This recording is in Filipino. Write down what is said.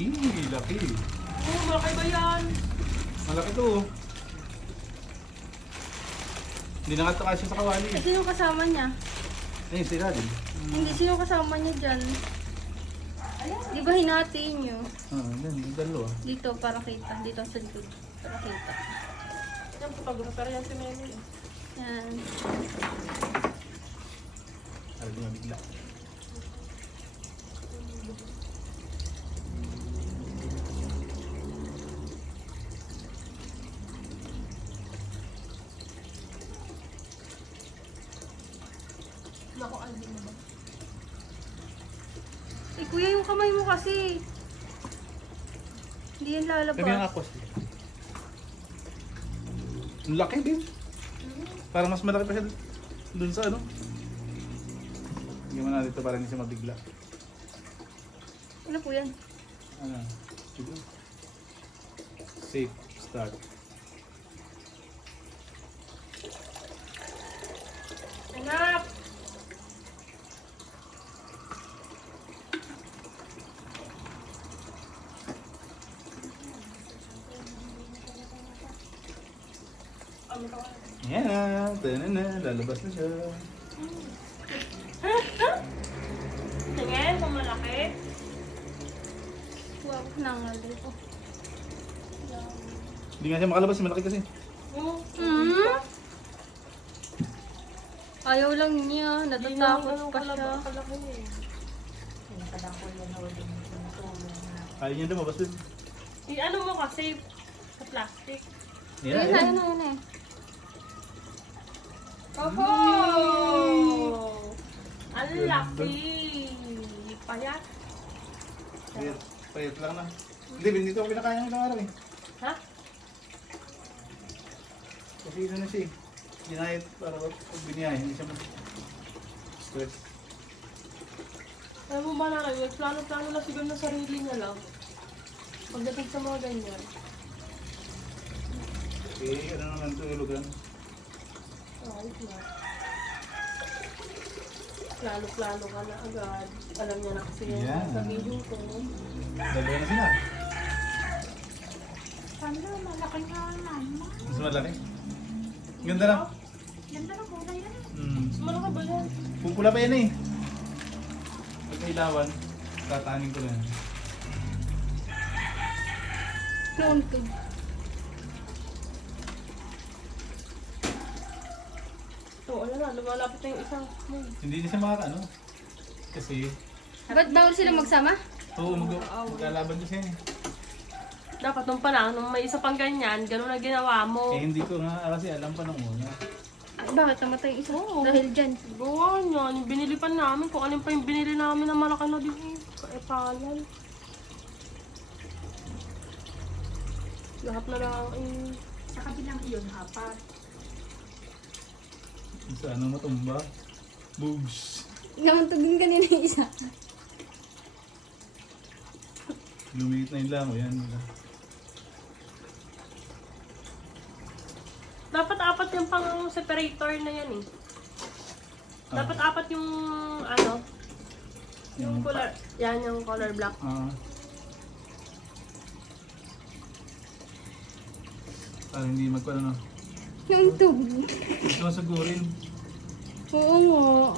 Laki. Oo, malaki ba yan? Malaki to. Hindi nakataka siya sa kawali. Eh, sino kasama niya? Ayun, tira din. Hindi, sino kasama niya dyan? Di ba hinati niyo? Yan, yung dalawa. Dito, para kita. Dito sa likod. Para kita. Yan, photographer yan si Memi. Yan. Para di mabigla. Naku, Alvin mo ba? Eh, kuya, yung kamay mo kasi. Hindi yan lalabas. Sabi ng akos. Ang laki din. Parang mas malaki pa siya dun sa ano. Hindi mo na dito para hindi siya mabigla. Ano po yan? Ano? Sige. Safe. Start. Anak! Yan. Tanan na. Lalabas na siya. Tingin, kung malaki. Wow, nangal ko. Hindi nga siya makalabas. Malaki kasi. Oo. Ayaw lang niya. Natatakot pa siya. Kalaki eh. Ayaw niya lumabas dun. I-ano mo kasi sa plastic. Ayun na, ayun na, ayun na. Oh! Ang laki! Payat. Payat. Payat lang na. Hindi, dito ako pinakain ng araw eh. Ha? Kasi ano na siya eh. Ginayat para pag biniyay. Hindi siya stress. Alam mo ba na kayo, plano-plano na siguro na sarili niya lang. Pagdating sa mga ganyan. Okay, ano naman ito ilugan? Ayos na. Plano-plano ka na agad. Alam niya na kasi yung Yan. sabihin ko. Dalawa na sila. Sana malaki nga naman. Mas malaki. Ganda lang. Ganda na kulay yan. Mas malaki ba yan? Pupula pa yan eh. Pag may ilawan, tatanin ko na yan. Noon to. Oo, alam na. Lumalapit na yung isang. Hindi na siya makaka ano. Kasi, Ba't bawal sila magsama? oo, maglalaban ko siya eh. Dapat nung pa nung may isa pang ganyan, ganun na ginawa mo. Eh hindi ko nga kasi alam pa nung una. Bakit namatay yung isa? Oo. Dahil dyan. Gawa niyan, yung binili pa namin, kung alin pa yung binili namin na malaki na din eh. Kaepalan. Lahat na lang eh. Sa kabilang iyon, hapat. Sa ano matumba. Boobs. Namantugin kanina yung isa. Lumiit na yung lango yan. Dapat apat yung pang separator na yan eh. Dapat apat yung ano, yung color, yan yung color black. Para hindi magpano no. Noon to. Ito masugurin. Oo nga.